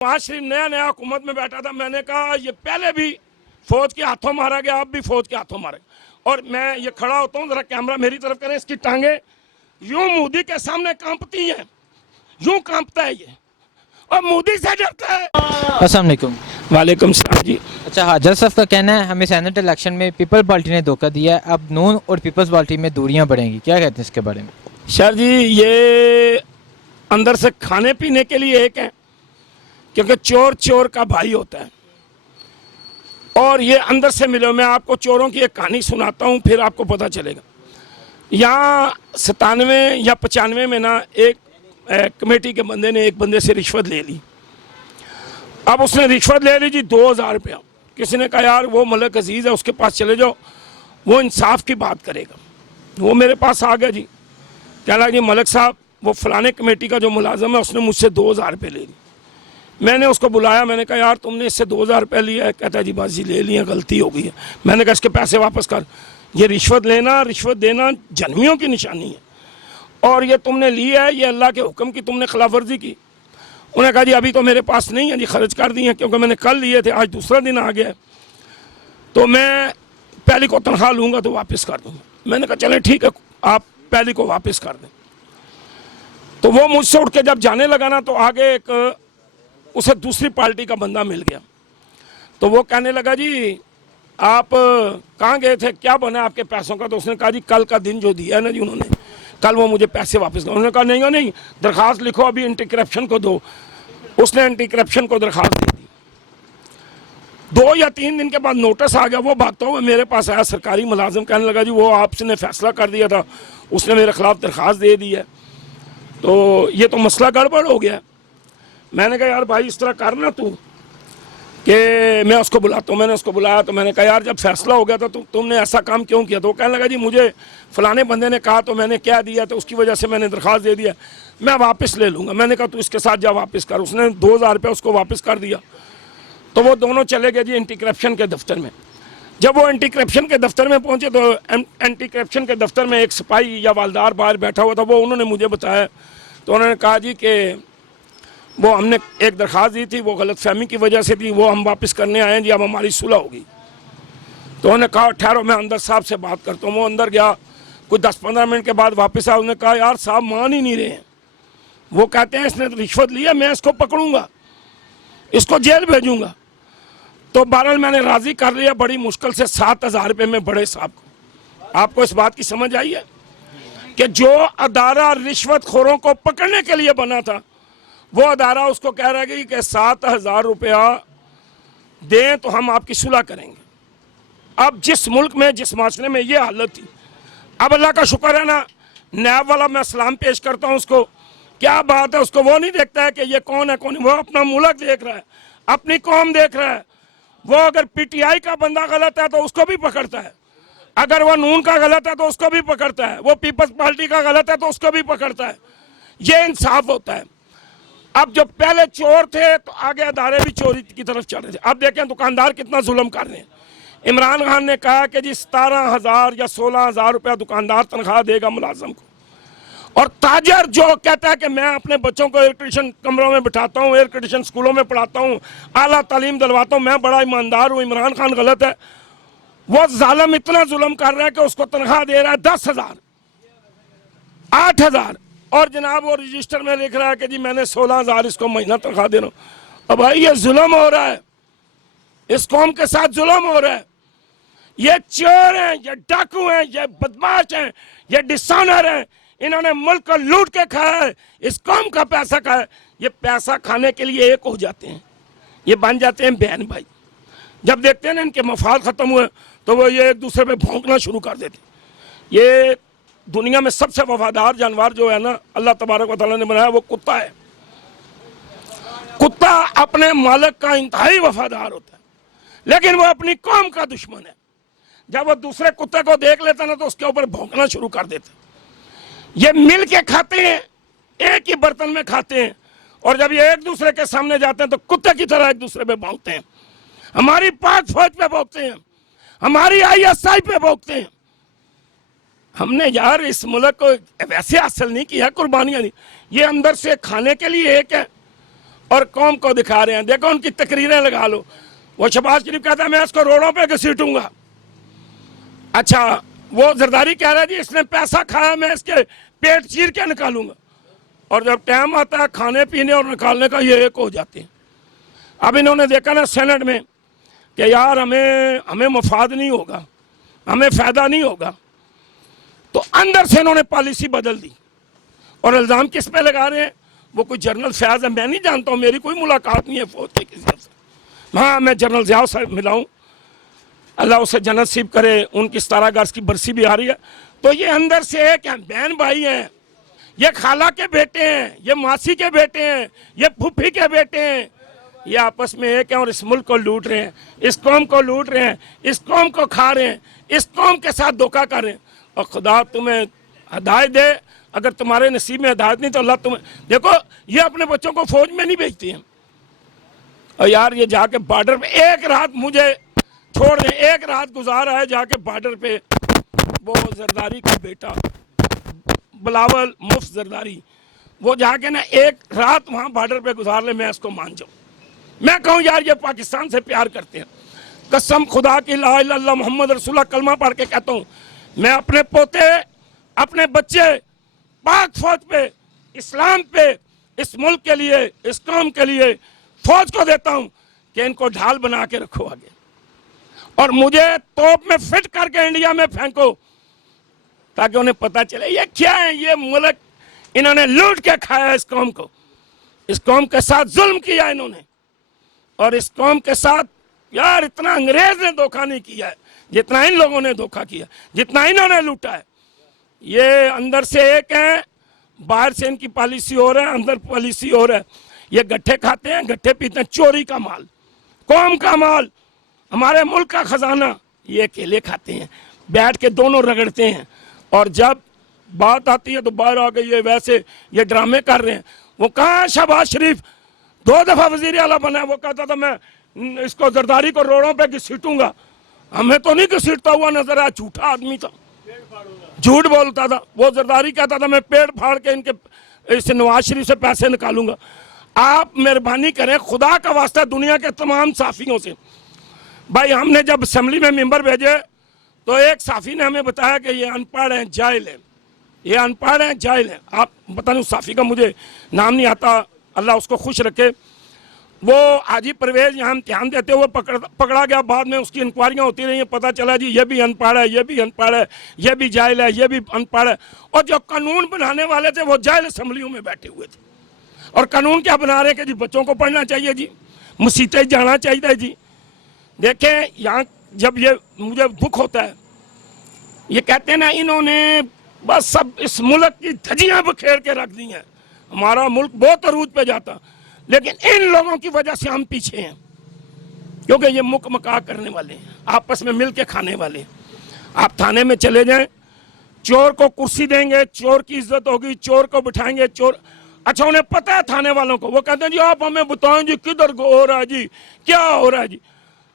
नवाज शरीफ नया हुकूमत में बैठा था, मैंने कहा ये पहले भी फौज के हाथों मारा गया, अब भी फौज के हाथों मारे। और मैं ये खड़ा होता हूँ, जरा कैमरा मेरी तरफ करें, इसकी टांगे यूं मोदी के सामने कांपती हैं, यूं कांपता है ये, और मोदी से डरता है। अस्सलाम वालेकुम। वालेकुम सलाम जी। अच्छा, हाजर साहब का कहना है हमें सेनेट इलेक्शन में पीपल पार्टी ने धोखा दिया है, अब नून और पीपल्स पार्टी में दूरियां बढ़ेंगी, क्या कहते हैं इसके बारे में? सर जी, ये अंदर से खाने पीने के लिए एक है, क्योंकि चोर चोर का भाई होता है, और ये अंदर से मिले। मैं आपको चोरों की एक कहानी सुनाता हूँ, फिर आपको पता चलेगा। यहाँ 97 या 95 में ना एक कमेटी के बंदे ने एक बंदे से रिश्वत ले ली। अब उसने रिश्वत ले ली जी 2000 रुपया। किसी ने कहा यार वो मलिक अजीज़ है, उसके पास चले जाओ, वो इंसाफ की बात करेगा। वो मेरे पास आ गया जी, कह लगा जी मलिक साहब वो फलाने कमेटी का जो मुलाजम है उसने मुझसे 2000 रुपये ले ली। मैंने उसको बुलाया, मैंने कहा यार तुमने इससे 2000 रुपये लिया है? कहता है जी बस जी ले लिया, गलती हो गई है। मैंने कहा इसके पैसे वापस कर। ये रिश्वत लेना रिश्वत देना जन्मियों की निशानी है, और ये तुमने ली है, ये अल्लाह के हुक्म की तुमने खिलाफ वर्जी की। उन्होंने कहा जी अभी तो मेरे पास नहीं है जी, खर्च कर दिए हैं, क्योंकि मैंने कल लिए थे, आज दूसरा दिन आ गया, तो मैं पहली को तनख्वाह लूँगा तो वापस कर दूँगा। मैंने कहा चले ठीक है, आप पहली को वापस कर दें। तो वो मुझसे उठ के जब जाने लगा ना, तो आगे एक उसे दूसरी पार्टी का बंदा मिल गया। तो वो कहने लगा जी आप कहाँ गए थे, क्या बना आपके पैसों का? तो उसने कहा जी कल का दिन जो दिया है ना जी उन्होंने, कल वो मुझे पैसे वापस कर। उन्होंने कहा नहीं दरख्वास्त लिखो, अभी एंटी करप्शन को दो। उसने एंटी करप्शन को दरख्वास्त दे दी। 2 या 3 दिन के बाद नोटिस आ गया। वो भागता हुआ मेरे पास आया, सरकारी मुलाजिम, कहने लगा जी वो आपने फैसला कर दिया था, उसने मेरे खिलाफ दरख्वास्त दे दी है, तो ये तो मसला गड़बड़ हो गया। मैंने कहा यार भाई इस तरह करना तू, कि मैं उसको बुलाता हूँ। मैंने उसको बुलाया, तो मैंने कहा यार जब फैसला हो गया तो तुमने ऐसा काम क्यों किया? तो वो कहने लगा जी मुझे फलाने बंदे ने कहा तो मैंने क्या दिया, तो उसकी वजह से मैंने दरख्वास्त दे दिया, मैं वापस ले लूँगा। मैंने कहा तू इसके साथ जा वापस कर। उसने 2000 रुपये उसको वापस कर दिया। तो वो दोनों चले गए जी एंटी करप्शन के दफ्तर में। जब वो एंटी करप्शन के दफ्तर में पहुँचे तो एंटी करप्शन के दफ्तर में एक सिपाही या वालदार बाहर बैठा हुआ था। वो उन्होंने मुझे बताया, तो उन्होंने कहा जी कि वो हमने एक दरख्वास्त दी थी, वो गलतफहमी की वजह से थी, वो हम वापस करने आए हैं जी, अब हमारी सुलह होगी। तो उन्होंने कहा ठहरो मैं अंदर साहब से बात करता हूँ। वो अंदर गया, कुछ 10-15 मिनट के बाद वापस आया। उन्होंने कहा यार साहब मान ही नहीं रहे हैं, वो कहते हैं इसने रिश्वत लिया, मैं इसको पकड़ूंगा, इसको जेल भेजूंगा। तो बहरहाल मैंने राज़ी कर लिया, बड़ी मुश्किल से 7000 रुपये में बड़े साहब को। आपको इस बात की समझ आई है कि जो अदारा रिश्वतखोरों को पकड़ने के लिए बना था, वो अदारा उसको कह रहा है कि 7000 रुपया दें तो हम आपकी सुलह करेंगे। अब जिस मुल्क में, जिस माशरे में ये हालत थी, अब अल्लाह का शुक्र है ना, नैब वाला मैं सलाम पेश करता हूँ उसको, क्या बात है, उसको वो नहीं देखता है कि ये कौन है कौन नहीं, वो अपना मुल्क देख रहा है, अपनी कौम देख रहा है। वो अगर पीटीआई का बंदा गलत है तो उसको भी पकड़ता है, अगर वो नून का गलत है तो उसको भी पकड़ता है, वो पीपल्स पार्टी का गलत है तो उसको भी पकड़ता है। ये इंसाफ होता है। अब जो पहले चोर थे तो आगे अदारे भी चोरी की तरफ चल रहे थे। अब देखें दुकानदार कितना जुल्म कर रहे हैं। इमरान खान ने कहा कि जी 17000 या 16000 रुपया दुकानदार तनख्वाह देगा मुलाजम को, और ताजर जो कहता है कि मैं अपने बच्चों को एयर कंडीशन कमरों में बिठाता हूँ, एयर कंडीशन स्कूलों में पढ़ाता हूँ, आला तालीम दिलवाता हूँ, मैं बड़ा ईमानदार हूँ, इमरान खान गलत है। वो जालिम इतना जुल्म कर रहा है कि उसको तनख्वाह दे रहा है 10,000, 8,000, और जनाब वो रजिस्टर में लिख रहा है कि जी मैंने 16,000 इसको महीना तनख्वाह दे रहा हूँ। अब भाई ये जुल्म हो रहा है, इस कौम के साथ जुल्म हो रहा है। ये चोर हैं, ये डाकू हैं, ये बदमाश हैं, ये डिसऑनर हैं, इन्होंने मुल्क को लूट के खाया है, इस कौम का पैसा खाया है। ये पैसा खाने के लिए एक हो जाते हैं, ये बन जाते हैं बहन भाई। जब देखते हैं ना इनके मफाद ख़त्म हुए तो वो ये एक दूसरे पे भौंकना शुरू कर देते। ये दुनिया में सबसे वफादार जानवर जो है ना अल्लाह तबारक व तआला ने बनाया, वो कुत्ता है। कुत्ता अपने मालिक का इंतहाई वफादार होता है, लेकिन वो अपनी कौम का दुश्मन है। जब वो दूसरे कुत्ते को देख लेता ना तो उसके ऊपर भौंकना शुरू कर देता। ये मिल के खाते हैं, एक ही बर्तन में खाते हैं, और जब ये एक दूसरे के सामने जाते हैं तो कुत्ते की तरह एक दूसरे पे भौंकते हैं। हमारी पाक फौज पे भौंकते हैं, हमारी ISI पे भौंकते हैं। हमने यार इस मुल्क को वैसे हासिल नहीं किया, कुर्बानियाँ नहीं, ये अंदर से खाने के लिए एक है, और कौम को दिखा रहे हैं। देखो उनकी तकरीरें लगा लो। वो शहबाज शरीफ कहता है मैं इसको रोडों पे घसीटूंगा। अच्छा, वो जरदारी कह रहा है जी इसने पैसा खाया, मैं इसके पेट चीर के निकालूंगा। और जब टाइम आता है खाने पीने और निकालने का, ये एक हो जाते हैं। अब इन्होंने देखा ना सेनेट में कि यार हमें मफाद नहीं होगा, हमें फ़ायदा नहीं होगा, तो अंदर से इन्होंने पॉलिसी बदल दी। और इल्ज़ाम किस पे लगा रहे हैं? वो कोई जनरल फयाज है, मैं नहीं जानता हूँ, मेरी कोई मुलाकात नहीं है फौज के किसी से। हाँ, मैं जनरल ज़िया से मिला हूँ, अल्लाह उसे जन्नत नसीब करे। उनकी 17 अगस्त की बरसी भी आ रही है। तो ये अंदर से एक बहन भाई हैं, ये खाला के बेटे हैं, ये मासी के बेटे हैं, ये फूफी के बेटे हैं। ये आपस में एक हैं और इस मुल्क को लूट रहे हैं, इस कौम को लूट रहे हैं, इस कौम को खा रहे हैं, इस कौम के साथ धोखा कर रहे हैं। और खुदा तुम्हें हिदायत दे। अगर तुम्हारे नसीब में हिदायत नहीं तो अल्लाह तुम्हें, देखो ये अपने बच्चों को फौज में नहीं भेजती हैं। और यार ये जाके बॉर्डर पे एक रात मुझे छोड़ दें, एक रात गुजारा है जाके बॉर्डर पे। वो जरदारी का बेटा बिलावल मुफ्त जरदारी, वो जाके ना एक रात वहाँ बॉर्डर पे गुजार ले, मैं इसको मान जाऊँ। मैं कहूँ यार ये पाकिस्तान से प्यार करते हैं। कसम खुदा की ला इलाहा इल्लल्लाह मोहम्मद रसूलुल्लाह कलमा पढ़ के कहता हूँ, मैं अपने पोते, अपने बच्चे पाक फौज पे, इस्लाम पे, इस मुल्क के लिए, इस कौम के लिए फौज को देता हूँ कि इनको ढाल बना के रखो आगे, और मुझे तोप में फिट करके इंडिया में फेंको, ताकि उन्हें पता चले ये क्या है। ये मुल्क इन्होंने लूट के खाया, इस कौम को, इस कौम के साथ जुल्म किया इन्होंने। और इस कौम के साथ यार इतना अंग्रेज ने धोखा नहीं किया है जितना इन लोगों ने धोखा किया, जितना इन्होंने लूटा है। ये अंदर से एक है, बाहर से इनकी पॉलिसी हो रहा है, अंदर पॉलिसी हो रहा है। ये गट्ठे खाते हैं, गट्ठे पीते हैं, चोरी का माल, कौम का माल, हमारे मुल्क का खजाना ये अकेले खाते हैं, बैठ के दोनों रगड़ते हैं। और जब बात आती है तो बाहर आ गई ये वैसे ये ड्रामे कर रहे हैं। वो कहाँ है शहबाज शरीफ? 2 दफ़ा वज़ीर आला बना है, वो कहता था मैं इसको जरदारी को रोडों पे घसीटूंगा। हमें तो नहीं घसीटता हुआ नजर आया, झूठा आदमी था, झूठ बोलता था। वो जरदारी कहता था मैं पेड़ फाड़ के इनके इस नवाज शरीफ से पैसे निकालूंगा। आप मेहरबानी करें खुदा का वास्ता दुनिया के तमाम साफियों से, भाई हमने जब असम्बली में मेंबर भेजे तो एक साफी ने हमें बताया कि ये अनपढ़ हैं, जाहिल हैं, ये अनपढ़ हैं, जाहिल हैं। आप पता नहीं उस साफी का मुझे नाम नहीं आता, अल्लाह उसको खुश रखे। वो हाजी परवेज यहाँ इम्तिहान देते हुए पकड़ा गया। बाद में उसकी इंक्वायरियाँ होती रही, पता चला जी ये भी अनपढ़ है, ये भी अनपढ़ है, ये भी जाहिल है, ये भी अनपढ़ है। और जो कानून बनाने वाले थे वो जाहिल असम्बलियों में बैठे हुए थे। और कानून क्या बना रहे कि जी बच्चों को पढ़ना चाहिए, जी मसीतें जाना चाहिए। जी देखें यहाँ जब ये मुझे दुख होता है, ये कहते हैं ना इन्होंने बस सब इस मुल्क की धज्जियाँ बखेर के रख दी हैं। हमारा मुल्क बहुत अरूज पे जाता, लेकिन इन लोगों की वजह से हम पीछे हैं, क्योंकि ये मुक मका करने वाले हैं, आपस में मिल के खाने वाले। आप थाने में चले जाएं, चोर को कुर्सी देंगे, चोर की इज्जत होगी, चोर को बिठाएंगे, चोर। अच्छा उन्हें पता है थाने वालों को, वो कहते हैं जी आप हमें बताएं जी किधर हो रहा है, जी क्या हो रहा है जी।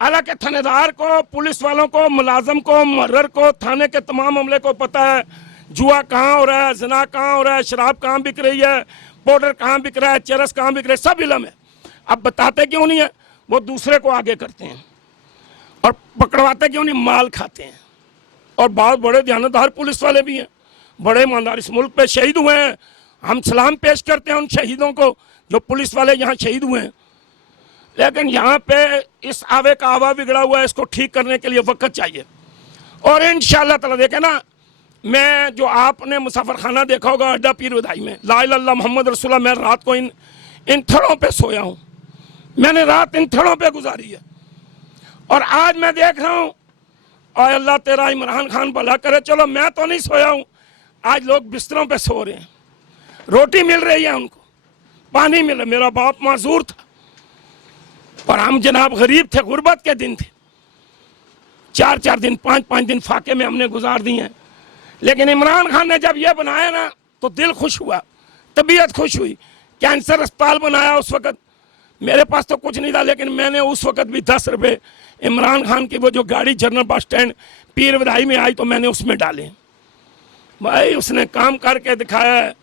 हालांकि थानेदार को, पुलिस वालों को, मुलाजम को, मुहर्रर को, थाने के तमाम अमले को पता है जुआ कहाँ हो रहा है, जना कहाँ हो रहा है, शराब कहाँ बिक रही है, पाउडर कहाँ बिक रहा है, चरस कहाँ बिक रहा है, सब इलम है। अब बताते क्यों नहीं है? वो दूसरे को आगे करते हैं और पकड़वाते क्यों नहीं? माल खाते हैं। और बहुत बड़े ध्यानदार पुलिस वाले भी हैं, बड़े ईमानदार, इस मुल्क पे शहीद हुए हैं। हम सलाम पेश करते हैं उन शहीदों को जो पुलिस वाले यहाँ शहीद हुए हैं। लेकिन यहाँ पे इस आवे का आवा बिगड़ा हुआ है, इसको ठीक करने के लिए वक्त चाहिए। और इंशाअल्लाह ताला देखे ना, मैं जो आपने मुसाफिर खाना देखा होगा अड्डा पीर वधाई में, ला इलाहा इल्लल्लाह मोहम्मद रसूलुल्लाह, मैं रात को इन थड़ों पे सोया हूँ, मैंने रात इन थड़ों पे गुजारी है। और आज मैं देख रहा हूँ, और अल्लाह तेरा इमरान खान भला करे, चलो मैं तो नहीं सोया हूँ, आज लोग बिस्तरों पे सो रहे हैं, रोटी मिल रही है उनको, पानी मिल रहा। मेरा बाप माजूर था और हम जनाब गरीब थे, गुर्बत के दिन थे, 4-4 दिन 5-5 दिन फाके में हमने गुजार दिए हैं। लेकिन इमरान खान ने जब यह बनाया ना तो दिल खुश हुआ, तबीयत खुश हुई। कैंसर अस्पताल बनाया उस वक़्त, मेरे पास तो कुछ नहीं था, लेकिन मैंने उस वक़्त भी 10 रुपये इमरान खान की वो जो गाड़ी जनरल बस स्टैंड पीर वधाई में आई तो मैंने उसमें डाले। भाई उसने काम करके दिखाया है,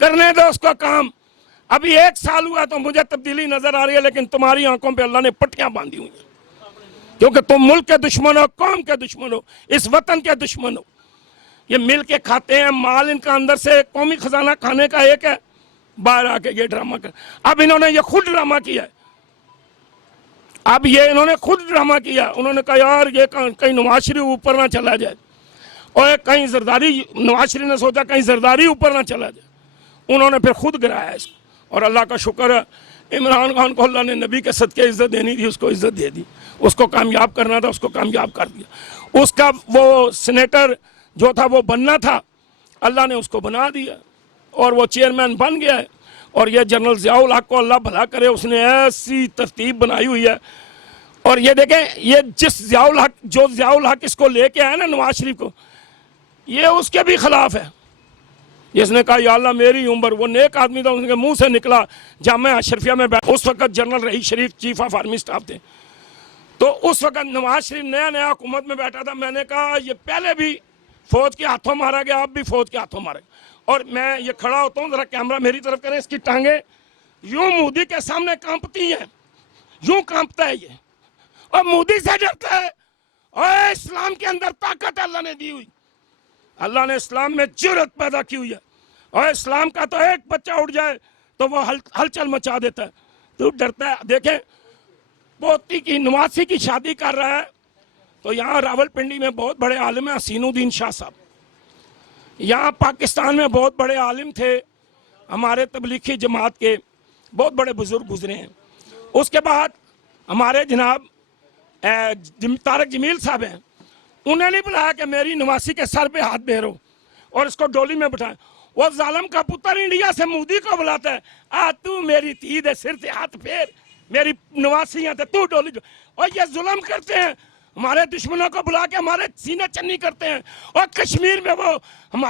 करने दो उसका काम। अभी 1 साल हुआ तो मुझे तब्दीली नजर आ रही है, लेकिन तुम्हारी आंखों पे अल्लाह ने पट्टियां बांधी हुई हैं, क्योंकि तुम मुल्क के दुश्मन हो, कौम के दुश्मन हो, इस वतन के दुश्मन हो। ये मिल के खाते हैं माल, इनका अंदर से कौमी खजाना खाने का एक है, बाहर आके ये ड्रामा कर। अब इन्होंने ये खुद ड्रामा किया है, अब ये इन्होंने खुद ड्रामा किया। उन्होंने कहा यार ये कहीं नवाज शरीफ ऊपर ना चला जाए, और कहीं जरदारी, नवाज शरीफ ने सोचा कहीं जरदारी ऊपर ना चला जाए, उन्होंने फिर खुद गिराया इसको। और अल्लाह का शुक्र है इमरान खान को अल्लाह ने नबी के सदके इज्जत देनी थी, उसको इज्जत दे दी, उसको कामयाब करना था, उसको कामयाब कर दिया। उसका वो सीनेटर जो था वो बनना था, अल्लाह ने उसको बना दिया और वो चेयरमैन बन गया है। और ये जनरल ज़ियाउल हक को अल्लाह भला करे, उसने ऐसी तरतीब बनाई हुई है। और ये देखें, ये जिस ज़ियाउल हक इसको लेके आया ना नवाज शरीफ को, ये उसके भी खिलाफ है। जिसने कहा या अल्लाह मेरी उम्र, वो नेक आदमी था, उनके मुंह से निकला जामिया अशरफिया में उस वक्त जनरल रहीस शरीफ चीफ ऑफ आर्मी स्टाफ थे। तो उस वक्त नवाज शरीफ नया नया हुकूमत में बैठा था। मैंने कहा ये पहले भी फौज के हाथों मारा गया, अब भी फौज के हाथों मारा गया। और मैं ये खड़ा होता हूँ, जरा कैमरा मेरी तरफ करें, इसकी टांगे यूं मोदी के सामने कांपती हैं, यूं कांपता है ये, और मोदी से डरता है। और इस्लाम के अंदर ताकत अल्लाह ने दी हुई, अल्लाह ने इस्लाम में जुर्रत पैदा की हुई है। और इस्लाम का तो एक बच्चा उठ जाए तो वो हलचल मचा देता है, तो डरता है। देखें, पोती की नवासी की शादी कर रहा है, तो यहाँ रावलपिंडी में बहुत बड़े आलिम हैं हसीनुद्दीन शाह साहब, यहाँ पाकिस्तान में बहुत बड़े आलिम थे, हमारे तबलीगी जमात के बहुत बड़े बुजुर्ग गुजरे हैं। उसके बाद हमारे जनाब तारक जमील साहब हैं, उन्हें नहीं बुलाया कि मेरी नवासी के सर पे हाथ फेरो और इसको डोली में बिठाएं। वो जालिम का पुत्र इंडिया से मोदी को बुलाता है, आ तू मेरी धी दे सिर से हाथ फेर, मेरी नवासी है तू डोली। और ये जुल्म करते हैं, हमारे दुश्मनों को बुला के हमारे सीने चन्नी करते हैं। और कश्मीर में वो हमारे